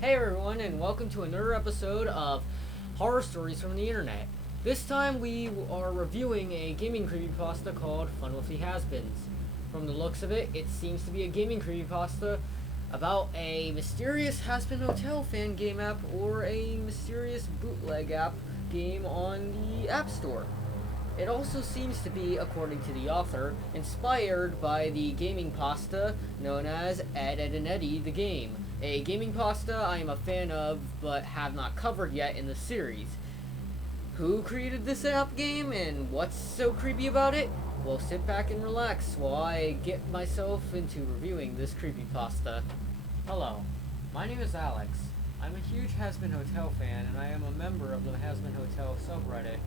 Hey everyone, and welcome to another episode of Horror Stories from the Internet. This time we are reviewing a gaming creepypasta called Fun with the Hazbins. From the looks of it, it seems to be a gaming creepypasta about a mysterious Hazbin Hotel fan game app or a mysterious bootleg app game on the App Store. It also seems to be, according to the author, inspired by the gaming pasta known as Ed, Edd and Eddy the Game, a gaming pasta I am a fan of but have not covered yet in the series. Who created this app game and what's so creepy about it? Well, sit back and relax while I get myself into reviewing this creepypasta. Hello, my name is Alex. I'm a huge Hazbin Hotel fan and I am a member of the Hazbin Hotel subreddit.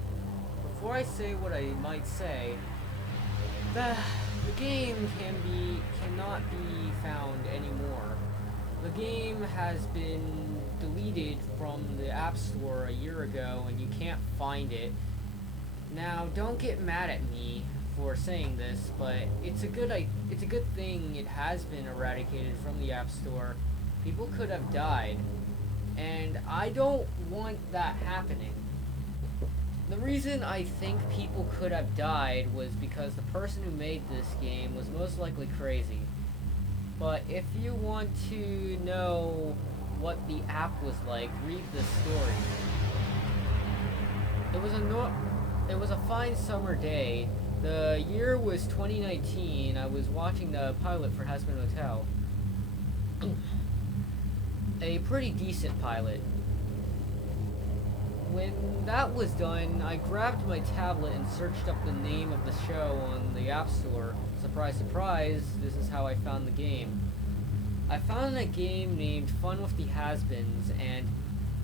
Before I say what I might say, the game cannot be found anymore. The game has been deleted from the App Store a year ago and you can't find it. Now, don't get mad at me for saying this, but it's a good thing it has been eradicated from the App Store. People could have died, and I don't want that happening. The reason I think people could have died was because the person who made this game was most likely crazy. But if you want to know what the app was like, read this story. It was a fine summer day. The year was 2019. I was watching the pilot for Hazbin Hotel. A pretty decent pilot. When that was done, I grabbed my tablet and searched up the name of the show on the App Store. Surprise, surprise, this is how I found the game. I found a game named Fun with the Hazbins, and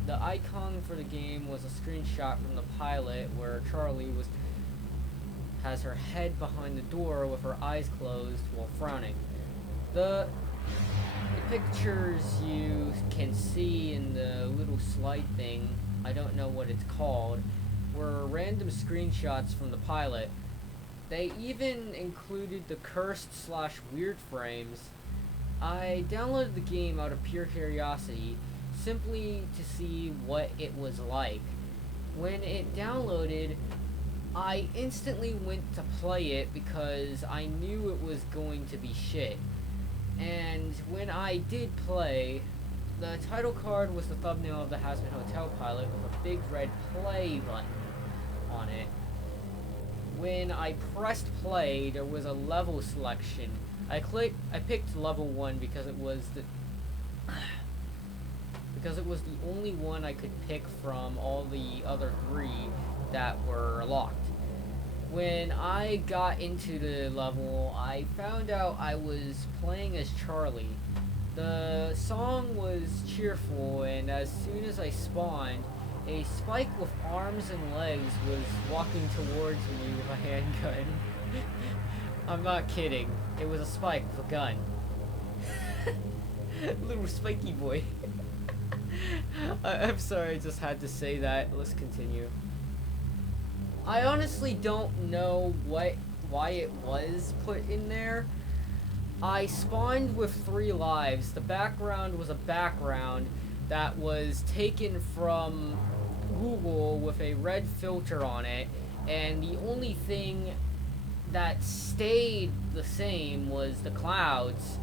the icon for the game was a screenshot from the pilot where Charlie has her head behind the door with her eyes closed while frowning. The pictures you can see in the little slide thing, I don't know what it's called, were random screenshots from the pilot. They even included the cursed/weird frames. I downloaded the game out of pure curiosity, simply to see what it was like. When it downloaded, I instantly went to play it because I knew it was going to be shit. And when I did play, the title card was the thumbnail of the Hazbin Hotel pilot with a big red play button on it. When I pressed play, there was a level selection. I picked level 1 because it was the only one I could pick from all the other 3 that were locked. When I got into the level, I found out I was playing as Charlie. The song was cheerful, and as soon as I spawned, a spike with arms and legs was walking towards me with a handgun. I'm not kidding. It was a spike with a gun. Little spiky boy. I'm sorry, I just had to say that. Let's continue. I honestly don't know why it was put in there. I spawned with 3 lives. The background was a background that was taken from Google with a red filter on it, and the only thing that stayed the same was the clouds.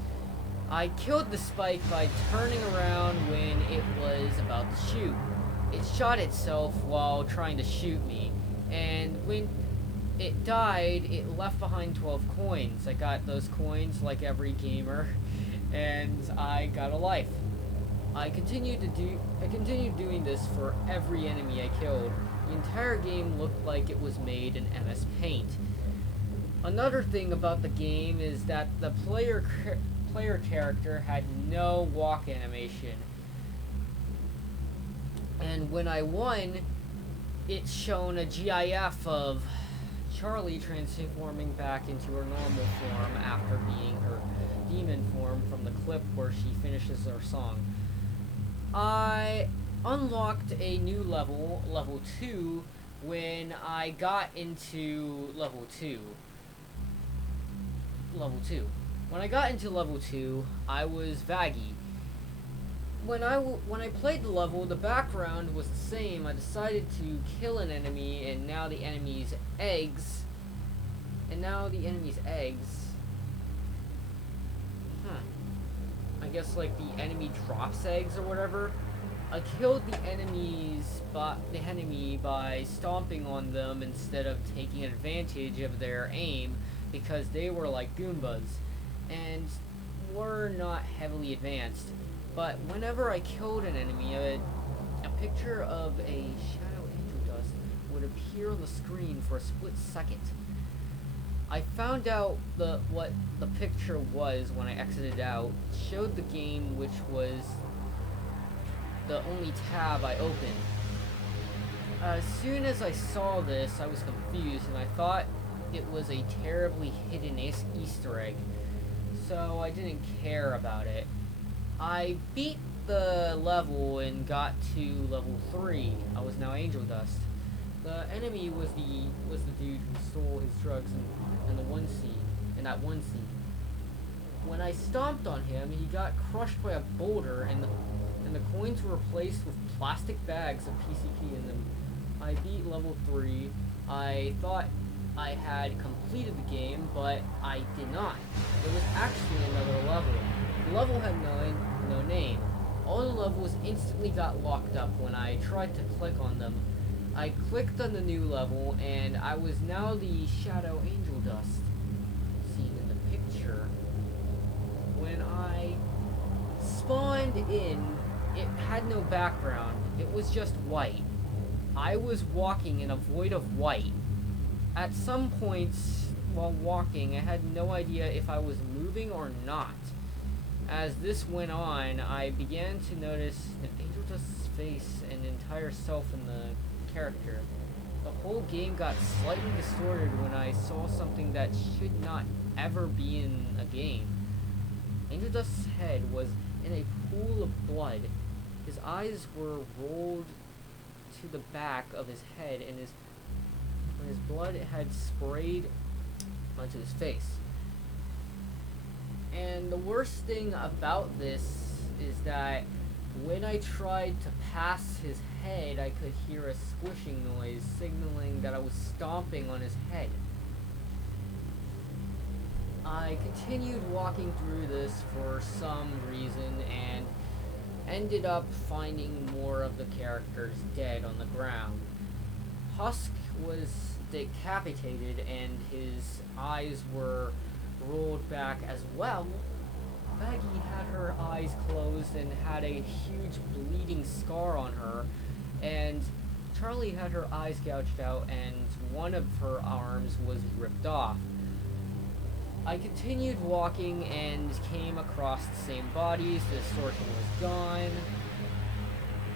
I killed the spike by turning around when it was about to shoot. It shot itself while trying to shoot me, and when it died, it left behind 12 coins. I got those coins like every gamer, and I got a life. I continued doing this for every enemy I killed. The entire game looked like it was made in MS Paint. Another thing about the game is that the player character had no walk animation. And when I won, it's shown a GIF of Charlie transforming back into her normal form after being her demon form from the clip where she finishes her song. I unlocked a new level, level 2, when I got into level 2. When I got into level 2, I was Vaggy. when I played the level, the background was the same. I decided to kill an enemy, and now the enemy's eggs. I guess like the enemy drops eggs or whatever. I killed the enemy by stomping on them instead of taking advantage of their aim, because they were like Goombas and were not heavily advanced. But whenever I killed an enemy, a picture of a shadow angel dust would appear on the screen for a split second. I found out what the picture was when I exited out. It showed the game, which was the only tab I opened. As soon as I saw this, I was confused, and I thought it was a terribly hidden Easter egg, so I didn't care about it. I beat the level and got to level 3. I was now Angel Dust. The enemy was the dude who stole his drugs in that one scene. When I stomped on him, he got crushed by a boulder, and the coins were replaced with plastic bags of PCP in them. I beat level 3. I thought I had completed the game, but I did not. There was actually another level. The level had no name. All the levels instantly got locked up when I tried to click on them. I clicked on the new level, and I was now the Shadow Angel Dust seen in the picture. When I spawned in, it had no background. It was just white. I was walking in a void of white. At some points while walking, I had no idea if I was moving or not. As this went on, I began to notice an Angel Dust's face and entire self in the character. The whole game got slightly distorted when I saw something that should not ever be in a game. Angel Dust's head was in a pool of blood. His eyes were rolled to the back of his head, and his blood had sprayed onto his face. And the worst thing about this is that when I tried to pass his head, I could hear a squishing noise signaling that I was stomping on his head. I continued walking through this for some reason and ended up finding more of the characters dead on the ground. Husk was decapitated and his eyes were rolled back as well. Maggie had her eyes closed and had a huge bleeding scar on her, and Charlie had her eyes gouged out and one of her arms was ripped off. I continued walking and came across the same bodies. The distortion was gone.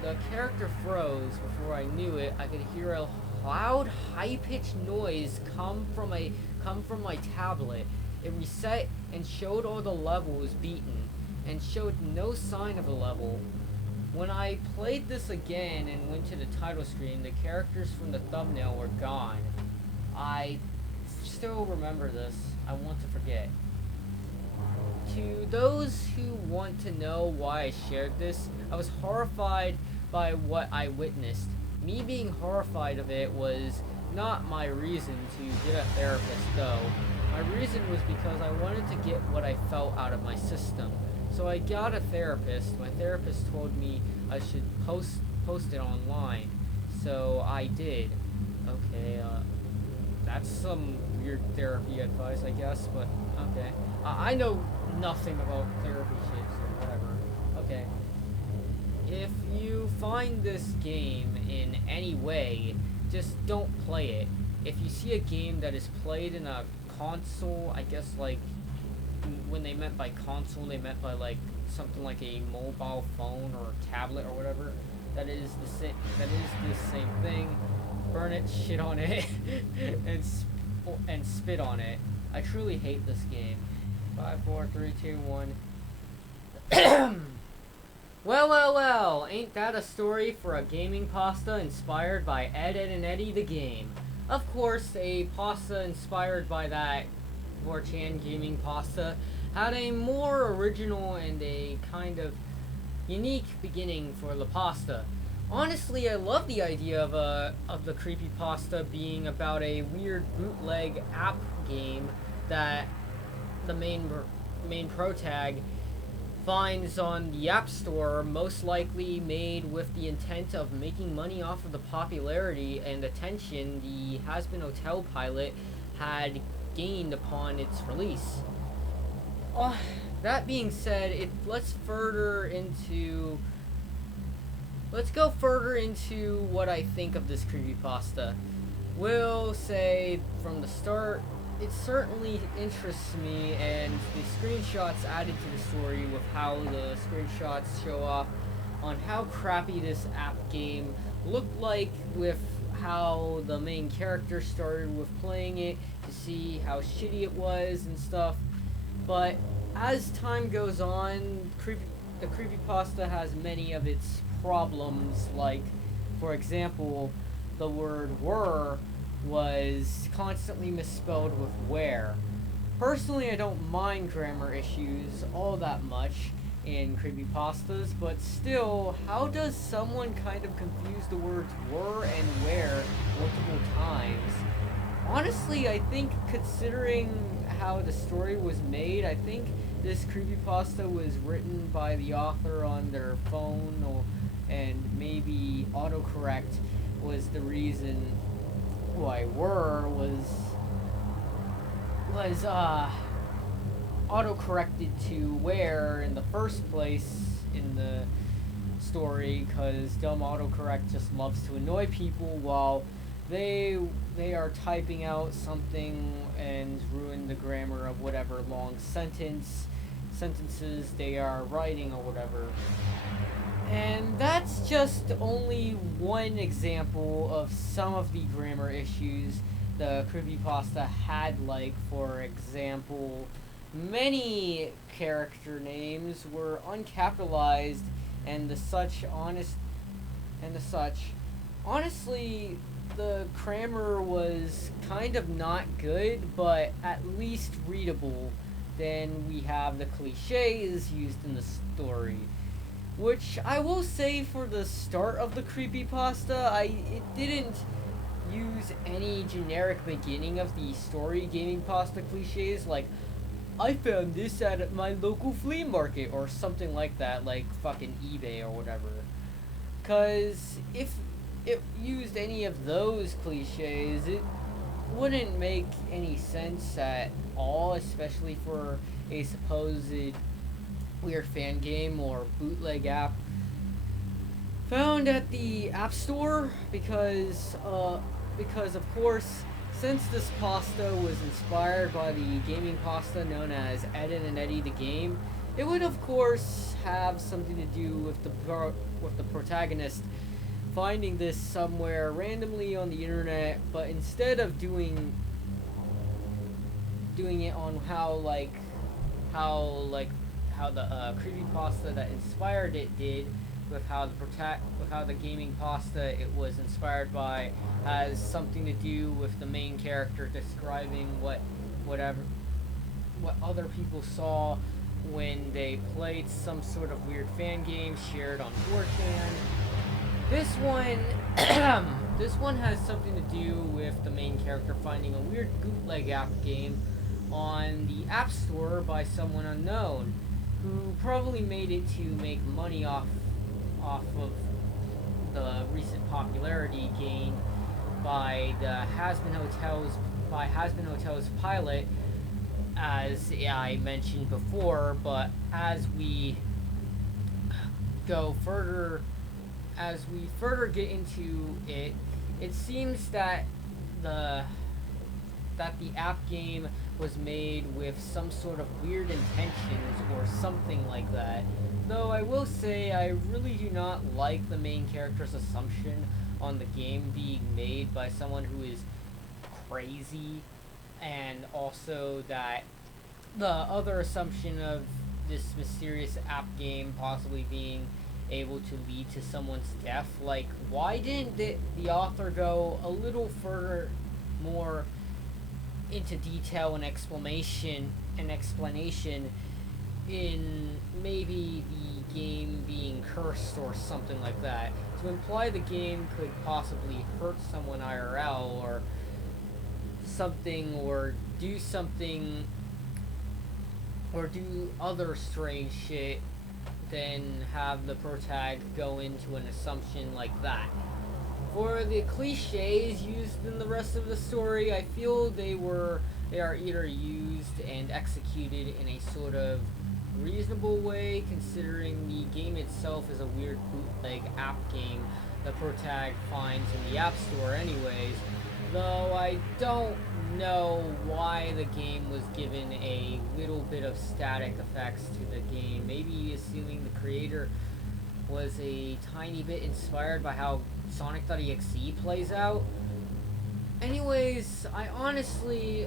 The character froze. Before I knew it, I could hear a loud, high-pitched noise come from my tablet. It reset and showed all the levels beaten, and showed no sign of a level. When I played this again and went to the title screen, the characters from the thumbnail were gone. I still remember this. I want to forget. To those who want to know why I shared this, I was horrified by what I witnessed. Me being horrified of it was not my reason to get a therapist, though. My reason was because I wanted to get what I felt out of my system. So I got a therapist. My therapist told me I should post it online. So I did. Okay, that's some weird therapy advice, I guess, but okay. I know nothing about therapy shit, so whatever. Okay. If you find this game in any way, just don't play it. If you see a game that is played in a console, I guess like when they meant by console, they meant by like something like a mobile phone or tablet or whatever. That is the same thing. Burn it, shit on it, and spit on it. I truly hate this game. 5, 4, 3, 2, 1. Well, ain't that a story for a gaming pasta inspired by Ed, Edd and Eddy the game? Of course, a pasta inspired by that 4chan gaming pasta had a more original and a kind of unique beginning for La Pasta. Honestly, I love the idea of the creepypasta being about a weird bootleg app game that the main protag finds on the App Store, most likely made with the intent of making money off of the popularity and attention the Hazbin Hotel pilot had gained upon its release. That being said, let's go further into what I think of this creepypasta. We'll say from the start, it certainly interests me, and the screenshots added to the story with how the screenshots show off on how crappy this app game looked like, with how the main character started with playing it to see how shitty it was and stuff. But as time goes on, the creepypasta has many of its problems, like, for example, the word "were" was constantly misspelled with "where." Personally, I don't mind grammar issues all that much in creepypastas, but still, how does someone kind of confuse the words "were" and "where" multiple times? Honestly, I think, considering how the story was made, I think this creepypasta was written by the author on their phone, and maybe autocorrect was the reason why "were" was auto-corrected to "where" in the first place in the story, because dumb autocorrect just loves to annoy people while they are typing out something and ruin the grammar of whatever long sentences they are writing or whatever. And that's just only one example of some of the grammar issues the creepypasta had. Like, for example, many character names were uncapitalized and the such. Honestly, the grammar was kind of not good, but at least readable. Then we have the cliches used in the story, which I will say, for the start of the creepypasta, it didn't use any generic beginning of the story GamingPasta cliches, like, "I found this at my local flea market," or something like that, like fucking eBay or whatever. Cause if it used any of those cliches, it wouldn't make any sense at all, especially for a supposed weird fan game or bootleg app found at the App Store, because of course, since this pasta was inspired by the gaming pasta known as Ed and Eddie the Game, it would of course have something to do with the protagonist finding this somewhere randomly on the internet, but instead of doing it on how the creepypasta that inspired it did, with how the gaming pasta it was inspired by has something to do with the main character describing what other people saw when they played some sort of weird fan game shared on 4chan. This one has something to do with the main character finding a weird bootleg app game on the App Store by someone unknown, who probably made it to make money off of the recent popularity gained by Hazbin Hotel's pilot, as I mentioned before. But as we further get into it, it seems that the app game was made with some sort of weird intentions or something like that. Though I will say, I really do not like the main character's assumption on the game being made by someone who is crazy, and also that the other assumption of this mysterious app game possibly being able to lead to someone's death. Like, why didn't the author go a little further, more into detail and explanation in maybe the game being cursed or something like that, to imply the game could possibly hurt someone IRL or something, or do something, or do other strange shit, then have the protag go into an assumption like that. For the cliches used in the rest of the story, I feel they are either used and executed in a sort of reasonable way, considering the game itself is a weird bootleg app game the protag finds in the App Store anyways, though I don't know why the game was given a little bit of static effects to the game, maybe assuming the creator was a tiny bit inspired by how Sonic.exe plays out. Anyways, honestly,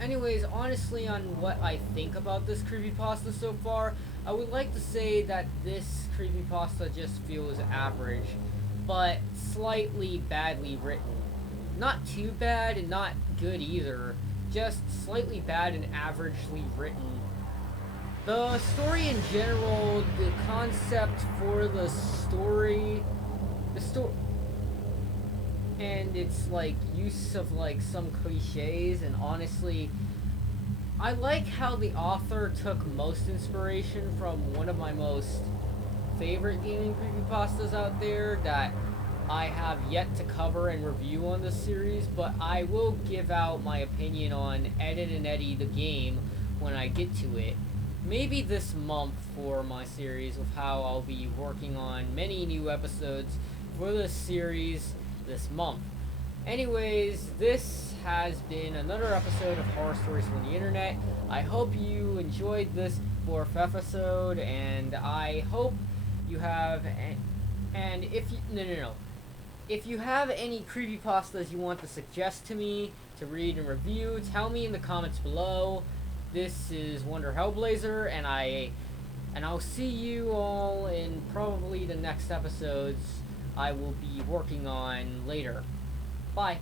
on what I think about this creepypasta so far, I would like to say that this creepypasta just feels average, but slightly badly written. Not too bad and not good either, just slightly bad and averagely written. The story in general, the concept for the story, and its like use of like some cliches, and honestly, I like how the author took most inspiration from one of my most favorite gaming creepypastas out there that I have yet to cover and review on this series, but I will give out my opinion on Ed and Eddie the game when I get to it. Maybe this month for my series of how I'll be working on many new episodes for this series this month. Anyways, this has been another episode of Horror Stories from the Internet. I hope you enjoyed this 4th episode, and I hope you have, and if you, if you have any creepypastas you want to suggest to me to read and review, tell me in the comments below. This is Wonder Hellblazer, and I'll see you all in probably the next episodes I will be working on later. Bye.